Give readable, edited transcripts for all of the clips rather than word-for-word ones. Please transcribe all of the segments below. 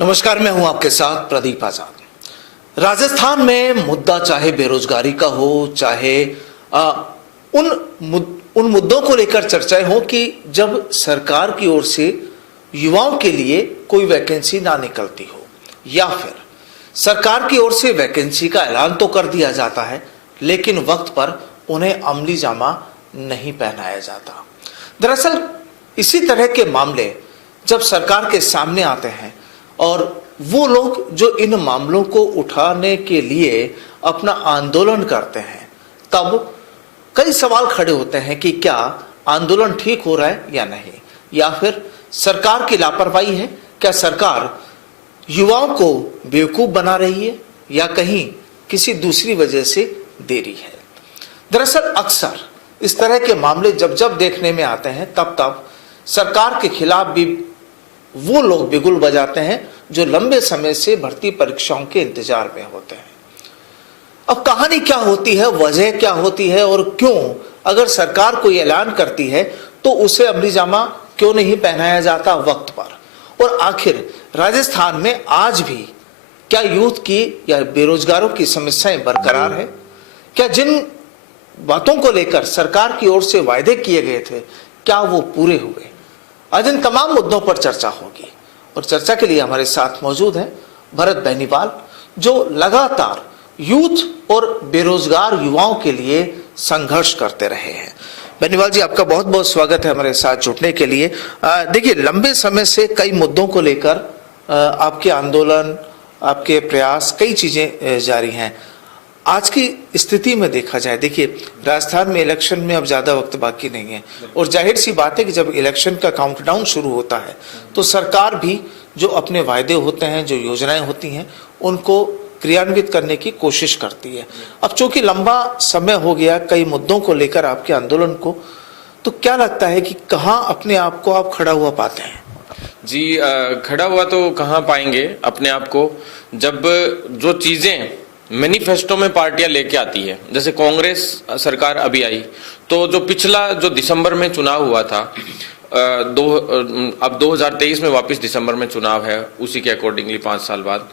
नमस्कार, मैं हूं आपके साथ प्रदीप आजाद। राजस्थान में मुद्दा चाहे बेरोजगारी का हो, चाहे उन मुद्दों को लेकर चर्चाएं हो कि जब सरकार की ओर से युवाओं के लिए कोई वैकेंसी ना निकलती हो, या फिर सरकार की ओर से वैकेंसी का ऐलान तो कर दिया जाता है लेकिन वक्त पर उन्हें अमली जामा नहीं पहनाया जाता। दरअसल इसी तरह के मामले जब सरकार के सामने आते हैं और वो लोग जो इन मामलों को उठाने के लिए अपना आंदोलन करते हैं, तब कई सवाल खड़े होते हैं कि क्या आंदोलन ठीक हो रहा है या नहीं, या फिर सरकार की लापरवाही है, क्या सरकार युवाओं को बेवकूफ बना रही है, या कहीं किसी दूसरी वजह से देरी है। दरअसल अक्सर इस तरह के मामले जब जब देखने में आते हैं तब सरकार के खिलाफ भी वो लोग बिगुल बजाते हैं जो लंबे समय से भर्ती परीक्षाओं के इंतजार में होते हैं। अब कहानी क्या होती है, वजह क्या होती है, और क्यों अगर सरकार कोई ऐलान करती है तो उसे अमली जामा क्यों नहीं पहनाया जाता वक्त पर, और आखिर राजस्थान में आज भी क्या यूथ की या बेरोजगारों की समस्याएं बरकरार है? क्या जिन बातों को लेकर सरकार की ओर से वायदे किए गए थे क्या वो पूरे हुए? आज इन तमाम मुद्दों पर चर्चा होगी, और चर्चा के लिए हमारे साथ मौजूद हैं भरत बेनीवाल, जो लगातार यूथ और बेरोजगार युवाओं के लिए संघर्ष करते रहे हैं। बेनीवाल जी, आपका बहुत बहुत स्वागत है हमारे साथ जुड़ने के लिए। देखिए, लंबे समय से कई मुद्दों को लेकर आपके आंदोलन, आपके प्रयास, कई चीजें जारी हैं। आज की स्थिति में देखा जाए, देखिए राजस्थान में इलेक्शन में अब ज्यादा वक्त बाकी नहीं है, और जाहिर सी बात है कि जब इलेक्शन का काउंटडाउन शुरू होता है तो सरकार भी जो अपने वायदे होते हैं, जो योजनाएं होती हैं, उनको क्रियान्वित करने की कोशिश करती है। अब चूंकि लंबा समय हो गया कई मुद्दों को लेकर आपके आंदोलन को, तो क्या लगता है कि कहाँ अपने आप को आप खड़ा हुआ पाते हैं? जी, खड़ा हुआ तो कहाँ पाएंगे अपने आप को, जब जो चीजें मैनिफेस्टो में पार्टियां लेके आती है, जैसे कांग्रेस सरकार अभी आई, तो जो पिछला जो दिसंबर में चुनाव हुआ था, अब 2023 में वापस दिसंबर में चुनाव है, उसी के अकॉर्डिंगली 5 साल बाद,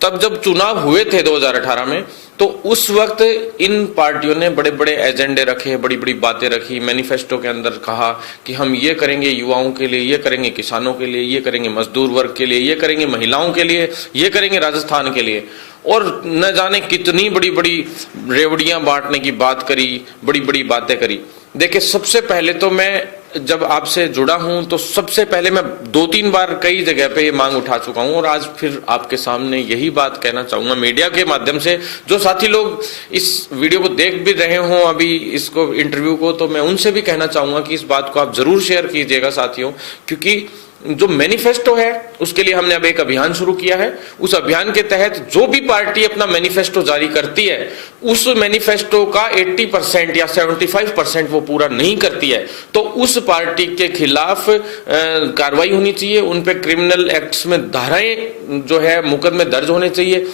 तब जब चुनाव हुए थे 2018 में, तो उस वक्त इन पार्टियों ने बड़े बड़े एजेंडे रखे, बड़ी बड़ी बातें रखी, मैनिफेस्टो के अंदर कहा कि हम ये करेंगे युवाओं के लिए, ये करेंगे किसानों के लिए, ये करेंगे मजदूर वर्ग के लिए, ये करेंगे महिलाओं के लिए, ये करेंगे राजस्थान के लिए, और न जाने कितनी बड़ी बड़ी रेवड़ियां बांटने की बात करी, बड़ी बड़ी बातें करी। देखिए, सबसे पहले तो मैं जब आपसे जुड़ा हूं तो सबसे पहले मैं 2-3 बार कई जगह पे ये मांग उठा चुका हूं, और आज फिर आपके सामने यही बात कहना चाहूंगा मीडिया के माध्यम से। जो साथी लोग इस वीडियो को देख भी रहे हों अभी इसको, इंटरव्यू को, तो मैं उनसे भी कहना चाहूंगा कि इस बात को आप जरूर शेयर कीजिएगा साथियों, क्योंकि जो मैनिफेस्टो है उसके लिए हमने अब एक अभियान शुरू किया है। उस अभियान के तहत जो भी पार्टी अपना मैनिफेस्टो जारी करती है, उस मैनिफेस्टो का 80% या 75% वो पूरा नहीं करती है, तो उस पार्टी के खिलाफ कार्रवाई होनी चाहिए, उन पे क्रिमिनल एक्ट्स में धाराएं जो है मुकदमे दर्ज होने चाहिए।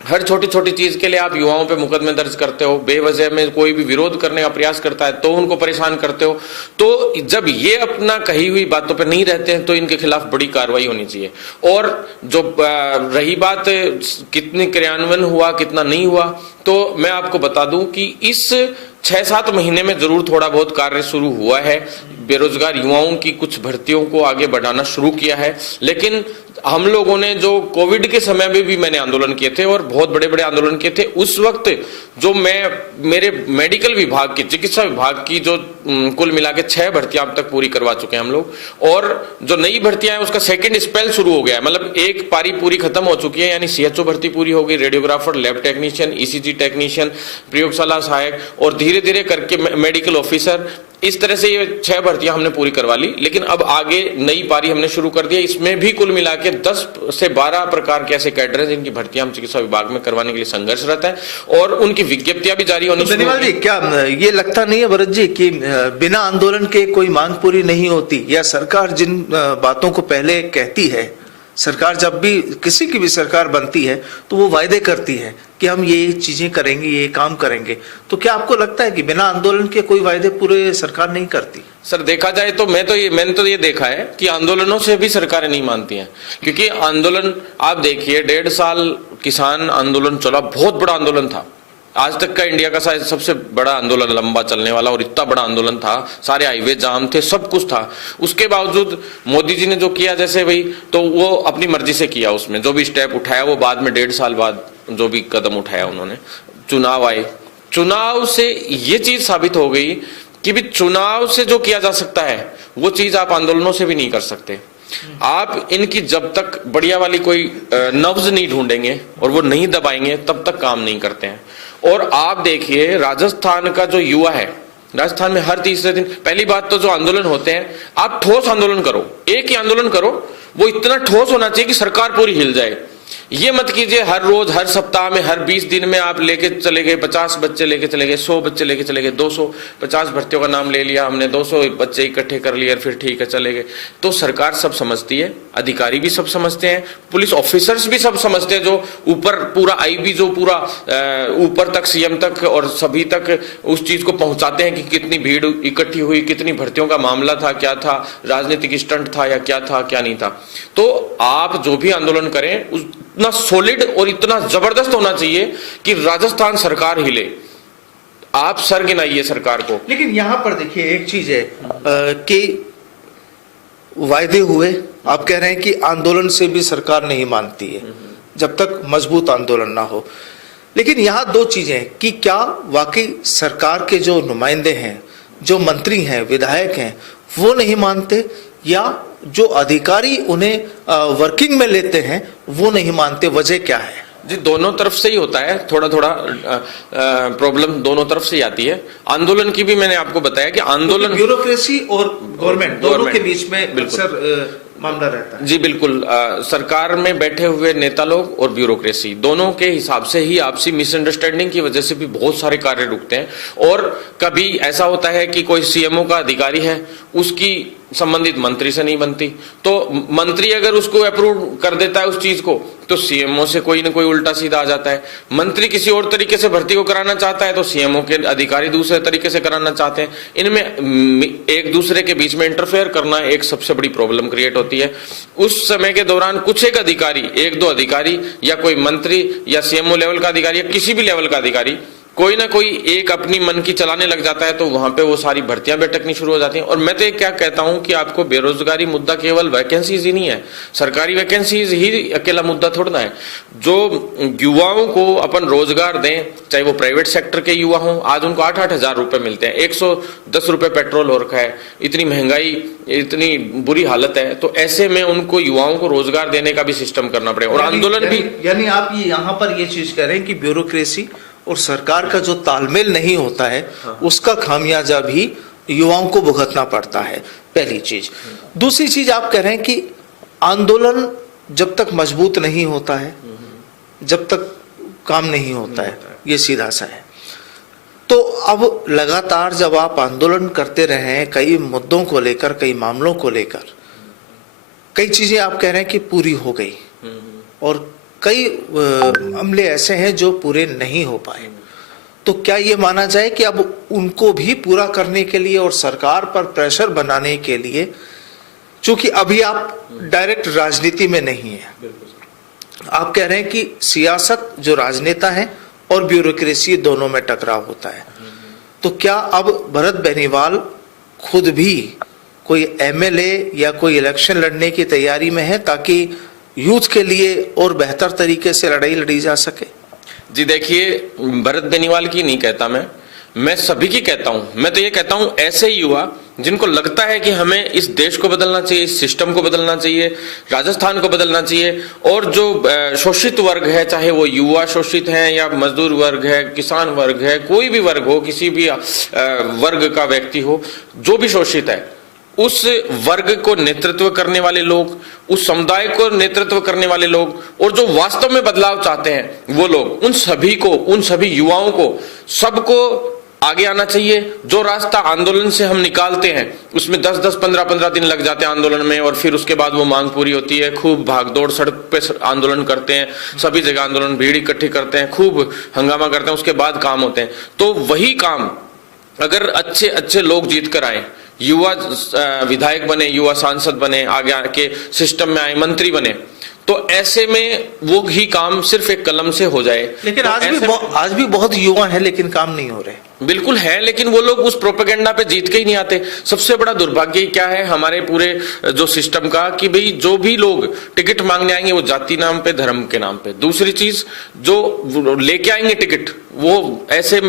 हर छोटी छोटी चीज के लिए आप युवाओं पे मुकदमे दर्ज करते हो, बेवजह में कोई भी विरोध करने का प्रयास करता है तो उनको परेशान करते हो, तो जब ये अपना कही हुई बातों पे नहीं रहते हैं तो इनके खिलाफ बड़ी कार्रवाई होनी चाहिए। और जो रही बात कितनी क्रियान्वयन हुआ कितना नहीं हुआ, तो मैं आपको बता दूं कि इस 6-7 महीने में जरूर थोड़ा बहुत कार्य शुरू हुआ है, बेरोजगार युवाओं की कुछ भर्तियों को आगे बढ़ाना शुरू किया है, लेकिन हम लोगों ने जो कोविड के समय में भी मैंने आंदोलन किए थे और बहुत बड़े बड़े आंदोलन किए थे, उस वक्त जो मेरे मेडिकल विभाग की, चिकित्सा विभाग की जो कुल मिला के 6 भर्तियां अब तक पूरी करवा चुके हैं हम लोग, और जो नई भर्तियां हैं उसका सेकंड स्पेल शुरू हो गया है, मतलब एक पारी पूरी खत्म हो चुकी है, यानी CHO भर्ती पूरी हो गई, radiographer, lab technician, ECG technician, प्रयोगशाला सहायक, और धीरे धीरे करके मेडिकल ऑफिसर, इस तरह से ये 6 भर्तियां हमने पूरी करवा ली। लेकिन अब आगे नई पारी हमने शुरू कर दिया, इसमें भी कुल मिला के 10 से 12 प्रकार के ऐसे कैडर हैं जिनकी भर्तियां हम चिकित्सा विभाग में करवाने के लिए संघर्षरत है, और उनकी विज्ञप्तियां भी जारी होनी शुरू। जी, क्या ये लगता नहीं है भरत जी कि बिना आंदोलन के कोई मांग पूरी नहीं होती, या सरकार जिन बातों को पहले कहती है सरकार जब भी किसी की भी सरकार बनती है तो वो वायदे करती है कि हम ये चीजें करेंगे, ये काम करेंगे। तो क्या आपको लगता है कि बिना आंदोलन के कोई वायदे पूरे सरकार नहीं करती? सर देखा जाए तो मैंने तो ये देखा है कि आंदोलनों से भी सरकारें नहीं मानती हैं, क्योंकि आंदोलन आप देखिए 1.5 साल किसान आंदोलन चला, बहुत बड़ा आंदोलन था, आज तक का इंडिया का शायद सबसे बड़ा आंदोलन, लंबा चलने वाला, और इतना बड़ा आंदोलन था, सारे हाईवे जाम थे, सब कुछ था। उसके बावजूद मोदी जी ने जो किया, जैसे भाई, तो वो अपनी मर्जी से किया, उसमें जो भी स्टेप उठाया वो बाद में 1.5 साल बाद जो भी कदम उठाया उन्होंने, चुनाव आए, चुनाव से ये चीज साबित हो गई कि भी चुनाव से जो किया जा सकता है वो चीज आप आंदोलनों से भी नहीं कर सकते। आप इनकी जब तक बढ़िया वाली कोई नब्ज नहीं ढूंढेंगे और वो नहीं दबाएंगे तब तक काम नहीं करते हैं। और आप देखिए राजस्थान का जो युवा है, राजस्थान में हर तीसरे दिन, पहली बात तो जो आंदोलन होते हैं, आप ठोस आंदोलन करो, एक ही आंदोलन करो, वो इतना ठोस होना चाहिए कि सरकार पूरी हिल जाए। ये मत कीजिए हर रोज, हर सप्ताह में, हर 20 दिन में आप लेके चले गए, 50 बच्चे लेके चले गए, 100 बच्चे लेके चले गए, 250 भर्तियों का नाम ले लिया हमने, 200 बच्चे इकट्ठे कर लिए, फिर ठीक है चले गए। तो सरकार सब समझती है, अधिकारी भी सब समझते हैं, पुलिस ऑफिसर्स भी सब समझते हैं, जो ऊपर पूरा आईबी जो पूरा ऊपर तक, सीएम तक और सभी तक उस चीज को पहुंचाते हैं कि कितनी भीड़ इकट्ठी हुई, कितनी भर्तियों का मामला था, क्या था, राजनीतिक स्टंट था या क्या था, क्या नहीं था। तो आप जो भी आंदोलन करें इतना सॉलिड और इतना जबरदस्त होना चाहिए कि राजस्थान सरकार हिले। आप सर गिनाइए सरकार को। लेकिन यहां पर देखिए एक चीज है कि वायदे हुए, आप कह रहे हैं कि आंदोलन से भी सरकार नहीं मानती है जब तक मजबूत आंदोलन ना हो। लेकिन यहां दो चीजें कि क्या वाकई सरकार के जो नुमाइंदे हैं, जो मंत्री हैं, विधायक हैं, वो नहीं मानते, या जो अधिकारी उन्हें वर्किंग में लेते हैं वो नहीं मानते? वजह क्या है? जी दोनों तरफ से ही होता है, थोड़ा थोड़ा प्रॉब्लम दोनों तरफ से ही आती है। आंदोलन की भी मैंने आपको बताया कि आंदोलन, ब्यूरोक्रेसी और गवर्नमेंट दोनों के बीच में अक्सर मामला रहता है। जी बिल्कुल, सरकार में बैठे हुए नेता लोग और ब्यूरोक्रेसी दोनों के हिसाब से ही आपसी मिसअंडरस्टैंडिंग की वजह से भी बहुत सारे कार्य रुकते हैं। और कभी ऐसा होता है कि कोई सीएमओ का अधिकारी है, उसकी संबंधित मंत्री से नहीं बनती, तो मंत्री अगर उसको अप्रूव कर देता है उस चीज को, तो सीएमओ से कोई ना कोई उल्टा सीधा आ जाता है। मंत्री किसी और तरीके से भर्ती को कराना चाहता है तो सीएमओ के अधिकारी दूसरे तरीके से कराना चाहते हैं। इनमें एक दूसरे के बीच में इंटरफेयर करना एक सबसे बड़ी प्रॉब्लम क्रिएट होती है। उस समय के दौरान कुछ एक अधिकारी, एक दो अधिकारी या कोई मंत्री या सीएमओ लेवल का अधिकारी या किसी भी लेवल का अधिकारी कोई ना कोई एक अपनी मन की चलाने लग जाता है, तो वहां पे वो सारी भर्तियां भटकनी शुरू हो जाती हैं। और मैं तो क्या कहता हूं कि आपको बेरोजगारी मुद्दा केवल वैकेंसीज ही नहीं है, सरकारी वैकेंसीज ही अकेला मुद्दा थोड़ा है। जो युवाओं को अपन रोजगार दें, चाहे वो प्राइवेट सेक्टर के युवा हों, आज उनको 8-8 हजार रुपए मिलते हैं, 110 रुपए पेट्रोल हो रखा है, इतनी महंगाई, इतनी बुरी हालत है, तो ऐसे में उनको युवाओं को रोजगार देने का भी सिस्टम करना पड़ेगा। और आंदोलन भी, यानी आप ये यहाँ पर ये चीज कह रहे हैं कि ब्यूरोक्रेसी और सरकार का जो तालमेल नहीं होता है, उसका खामियाजा भी युवाओं को भुगतना पड़ता है, पहली चीज। दूसरी चीज आप कह रहे हैं कि आंदोलन जब तक मजबूत नहीं होता है, जब तक काम नहीं होता है, ये सीधा सा है। तो अब लगातार जब आप आंदोलन करते रहे हैं कई मुद्दों को लेकर, कई मामलों को लेकर, कई चीजें आप कह रहे हैं कि पूरी हो गई और कई मामले ऐसे हैं जो पूरे नहीं हो पाए, तो क्या ये माना जाए कि अब उनको भी पूरा करने के लिए और सरकार पर प्रेशर बनाने के लिए, चूंकि अभी आप डायरेक्ट राजनीति में नहीं है, आप कह रहे हैं कि सियासत, जो राजनेता है और ब्यूरोक्रेसी दोनों में टकराव होता है, तो क्या अब भरत बेनीवाल खुद भी कोई एमएलए या कोई इलेक्शन लड़ने की तैयारी में है ताकि यूथ के लिए और बेहतर तरीके से लड़ाई लड़ी जा सके? जी देखिए, भरत बेनीवाल की नहीं कहता मैं सभी की कहता हूं। मैं तो ये कहता हूं ऐसे युवा जिनको लगता है कि हमें इस देश को बदलना चाहिए, इस सिस्टम को बदलना चाहिए, राजस्थान को बदलना चाहिए, और जो शोषित वर्ग है, चाहे वो युवा शोषित हैं या मजदूर वर्ग है, किसान वर्ग है, कोई भी वर्ग हो, किसी भी वर्ग का व्यक्ति हो, जो भी शोषित है, उस वर्ग को नेतृत्व करने वाले लोग, उस समुदाय को नेतृत्व करने वाले लोग, और जो वास्तव में बदलाव चाहते हैं वो लोग, उन सभी को, उन सभी युवाओं को, सबको आगे आना चाहिए। जो रास्ता आंदोलन से हम निकालते हैं उसमें 10-10, 15-15 दिन लग जाते हैं आंदोलन में, और फिर उसके बाद वो मांग पूरी होती है। खूब भागदौड़ सड़क पे आंदोलन करते हैं, सभी जगह आंदोलन, भीड़ इकट्ठी करते हैं, खूब हंगामा करते हैं, उसके बाद काम होते हैं। तो वही काम अगर अच्छे अच्छे लोग जीत कर आए, युवा विधायक बने, युवा सांसद बने, आगे आके सिस्टम में आए, मंत्री बने, तो ऐसे में वो ही काम सिर्फ एक कलम से हो जाए। लेकिन तो आज भी बहुत युवा हैं लेकिन काम नहीं हो रहे। बिल्कुल है, लेकिन वो लोग उस प्रोपेगेंडा पे जीत के ही नहीं आते। सबसे बड़ा दुर्भाग्य क्या है हमारे पूरे जो सिस्टम का, कि भाई जो भी लोग टिकट मांगने आएंगे वो जाति नाम पे, धर्म के नाम पे। दूसरी चीज, जो लेके आएंगे टिकट, वो ऐसे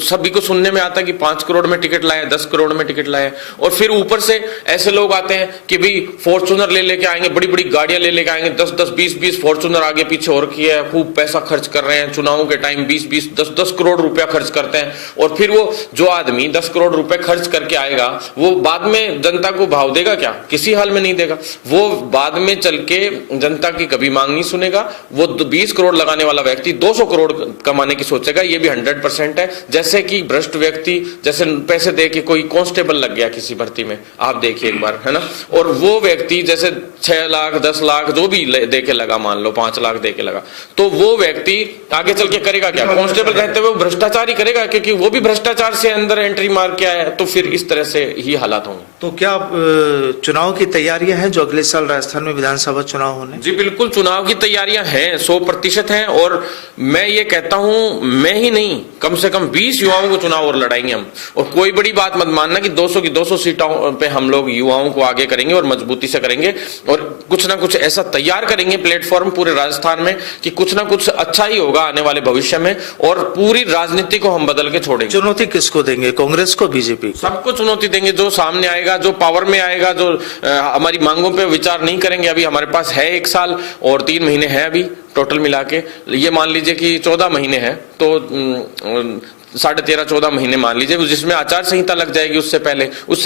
सभी को सुनने में आता है कि 5 करोड़ में टिकट लाया, 10 करोड़ में टिकट लाया, और फिर ऊपर से ऐसे लोग आते हैं कि भाई फॉर्चूनर ले लेके आएंगे, बड़ी बड़ी गाड़ियां ले लेके आएंगे, 10-10, 20-20 फॉर्चूनर आगे पीछे और किया है, खूब पैसा खर्च कर रहे हैं। चुनावों के टाइम 20-20, 10-10 करोड़ रुपया खर्च करते हैं, और फिर वो जो आदमी 10 करोड़ रुपए खर्च करके आएगा, वो बाद में जनता को भाव देगा क्या? किसी हाल में नहीं देगा। वो बाद में चल के जनता की कभी मांग नहीं सुनेगा। वो 20 करोड़ लगाने वाला व्यक्ति 200 करोड़ कमाने की सोचेगा, ये भी 100% है। जैसे कि भ्रष्ट व्यक्ति, जैसे पैसे दे के कोई कांस्टेबल लग गया किसी भर्ती में, आप देखिए एक बार, है ना, और वो व्यक्ति जैसे 6 लाख 10 लाख जो भी दे के लगा, मान लो 5 लाख दे के लगा, तो वो व्यक्ति आगे चल के करेगा क्या? कांस्टेबल रहते हुए भ्रष्टाचार ही करेगा, क्योंकि वो भी भ्रष्टाचार से अंदर एंट्री मार के आया है। तो फिर इस तरह से ही हालात होंगे। तो क्या चुनाव की तैयारियां हैं जो अगले साल राजस्थान में विधानसभा चुनाव होने? जी बिल्कुल, चुनाव की तैयारियां हैं, 100% हैं। और मैं ये कहता हूं, मैं ही नहीं, कम से कम 20 युवाओं को चुनाव और लड़ाएंगे हम। और कोई बड़ी बात मत मानना कि 200 की 200 सीटों पे हम लोग युवाओं को आगे करेंगे और मजबूती से करेंगे, और कुछ ना कुछ ऐसा तैयार करेंगे प्लेटफॉर्म पूरे राजस्थान में कि कुछ ना कुछ अच्छा ही होगा आने वाले भविष्य में, और पूरी राजनीति को हम बदल के छोड़ेंगे। चुनौती किसको देंगे? कांग्रेस को, बीजेपी? सबको चुनौती देंगे। जो सामने आएगा, जो पावर में आएगा, जो हमारी मांगों पे विचार नहीं करेंगे। अभी हमारे पास है 1 साल और 3 महीने है अभी टोटल मिला के, ये मान लीजिए कि 14 महीने हैं, तो 13.5-14 महीने मान लीजिए, जिसमें आचार संहिता लग जाएगी। उससे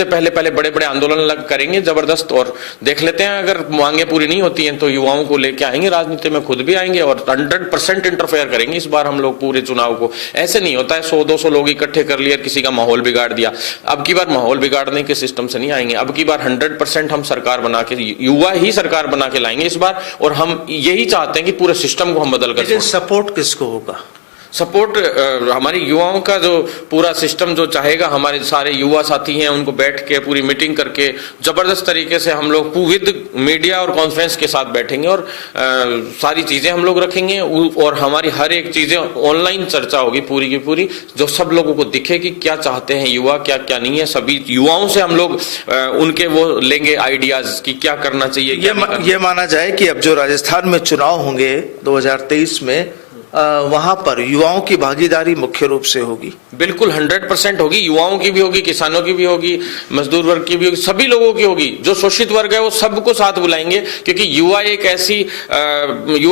पहले बड़े बड़े आंदोलन करेंगे जबरदस्त, और देख लेते हैं अगर मांगे पूरी नहीं होती हैं तो युवाओं को लेके आएंगे राजनीति में, खुद भी आएंगे और 100% इंटरफेयर करेंगे इस बार हम लोग पूरे चुनाव को। ऐसे नहीं होता है 100-200 लोग इकट्ठे कर लिए, किसी का माहौल बिगाड़ दिया। अब की बार माहौल बिगाड़ने के सिस्टम से नहीं आएंगे। अब की बार 100% हम सरकार बना के, युवा ही सरकार बना के लाएंगे इस बार, और हम यही चाहते हैं कि पूरे सिस्टम को हम बदल कर। सपोर्ट किसको होगा? सपोर्ट हमारे युवाओं का जो पूरा सिस्टम जो चाहेगा, हमारे सारे युवा साथी हैं, उनको बैठ के पूरी मीटिंग करके जबरदस्त तरीके से हम लोग विद मीडिया और कॉन्फ्रेंस के साथ बैठेंगे, और सारी चीजें हम लोग रखेंगे, और हमारी हर एक चीजें ऑनलाइन चर्चा होगी पूरी की पूरी, जो सब लोगों को दिखे कि क्या चाहते हैं युवा, क्या क्या नहीं है। सभी युवाओं से हम लोग उनके वो लेंगे आइडियाज कि क्या करना चाहिए। ये माना जाए कि अब जो राजस्थान में चुनाव होंगे 2023 में, वहां पर युवाओं की भागीदारी मुख्य रूप से होगी। बिल्कुल 100% होगी। युवाओं की भी होगी, किसानों की भी होगी, मजदूर वर्ग की भी होगी, सभी लोगों की होगी। जो शोषित वर्ग है वो सबको साथ बुलाएंगे, क्योंकि युवा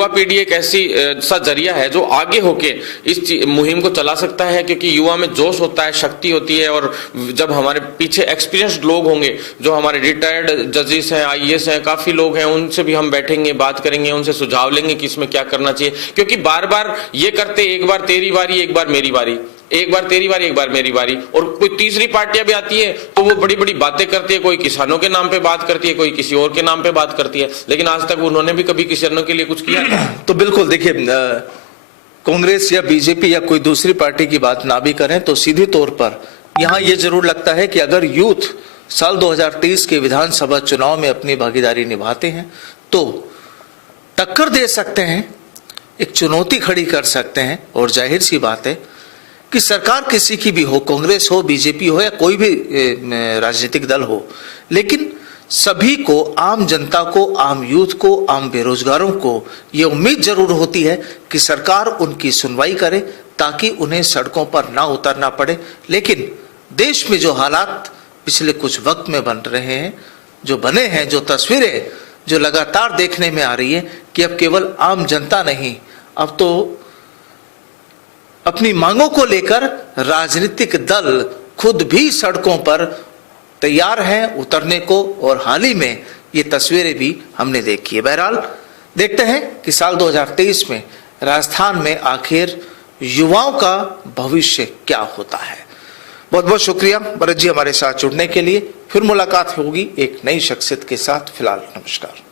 पीढ़ी एक ऐसी सा जरिया है जो आगे होके इस मुहिम को चला सकता है, क्योंकि युवा में जोश होता है, शक्ति होती है। और जब हमारे पीछे एक्सपीरियंस्ड लोग होंगे, जो हमारे रिटायर्ड जजेस हैं, IAS हैं, काफी लोग हैं, उनसे भी हम बैठेंगे, बात करेंगे, उनसे सुझाव लेंगे कि इसमें क्या करना चाहिए। क्योंकि बार बार ये करते, एक बार तेरी बारी, एक बार मेरी बारी, एक बार तेरी बारी, एक बार मेरी बारी, और कोई तीसरी पार्टियां भी आती है तो वो बड़ी बड़ी बातें करती है। कोई किसानों के नाम पे बात करती है, कोई किसी और के नाम पे बात करती है, लेकिन आज तक उन्होंने भी कभी किसानों के लिए कुछ किया नहीं। तो बिल्कुल देखिए, कांग्रेस या बीजेपी या कोई दूसरी पार्टी की बात ना भी करें तो सीधे तौर पर यहाँ ये जरूर लगता है कि अगर यूथ साल 2023 के विधानसभा चुनाव में अपनी भागीदारी निभाते हैं तो टक्कर दे सकते हैं, एक चुनौती खड़ी कर सकते हैं। और जाहिर सी बात है कि सरकार किसी की भी हो, कांग्रेस हो, बीजेपी हो या कोई भी राजनीतिक दल हो, लेकिन सभी को, आम जनता को, आम यूथ को, आम बेरोजगारों को ये उम्मीद जरूर होती है कि सरकार उनकी सुनवाई करे ताकि उन्हें सड़कों पर ना उतरना पड़े। लेकिन देश में जो हालात पिछले कुछ वक्त में बन रहे हैं, जो बने हैं, जो तस्वीरें जो लगातार देखने में आ रही है कि अब केवल आम जनता नहीं, अब तो अपनी मांगों को लेकर राजनीतिक दल खुद भी सड़कों पर तैयार हैं उतरने को, और हाल ही में ये तस्वीरें भी हमने देखी है। बहरहाल देखते हैं कि साल 2023 में राजस्थान में आखिर युवाओं का भविष्य क्या होता है। बहुत बहुत शुक्रिया भरत जी हमारे साथ जुड़ने के लिए। फिर मुलाकात होगी एक नई शख्सियत के साथ। फिलहाल नमस्कार।